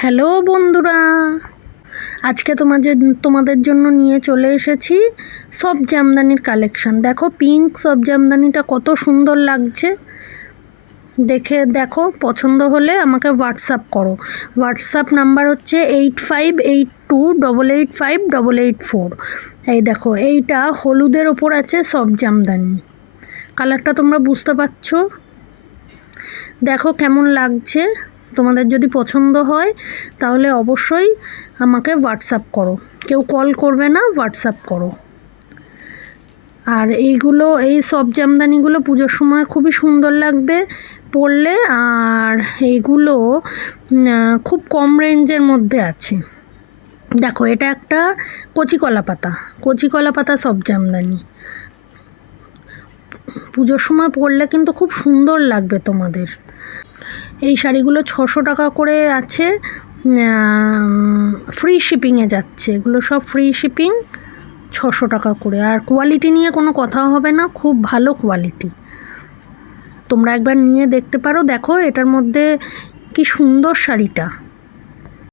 Hello বন্ধুরা, আজকে তোমাদের জন্য নিয়ে চলে এসেছি সব জামদানির কালেকশন। দেখো পিঙ্ক সব জামদানিটা কত সুন্দর লাগছে, দেখো পছন্দ হলে আমাকে হোয়াটসঅ্যাপ করো। হোয়াটসঅ্যাপ নাম্বার হচ্ছে 8582885884। এই দেখো, এইটা হলুদের ওপর আছে সব জামদানি। কালারটা তোমরা বুঝতে পারছো, দেখো কেমন লাগছে। তোমাদের যদি পছন্দ হয় তাহলে অবশ্যই আমাকে হোয়াটসঅ্যাপ করো, কেউ কল করবে না, হোয়াটসঅ্যাপ করো। আর এই সব জামদানিগুলো পুজোর সময় খুবই সুন্দর লাগবে পরলে। আর এইগুলো খুব কম রেঞ্জের মধ্যে আছে। দেখো এটা একটা কচি কলা পাতা সব জামদানি, পুজোর সময় পরলে কিন্তু খুব সুন্দর লাগবে তোমাদের। এই শাড়িগুলো 600 টাকা করে আছে, ফ্রি শিপিংয়ে যাচ্ছে। এগুলো সব ফ্রি শিপিং, 600 টাকা করে। আর কোয়ালিটি নিয়ে কোনো কথা হবে না, খুব ভালো কোয়ালিটি। তোমরা একবার নিয়ে দেখতে পারো। দেখো এটার মধ্যে কি সুন্দর শাড়িটা।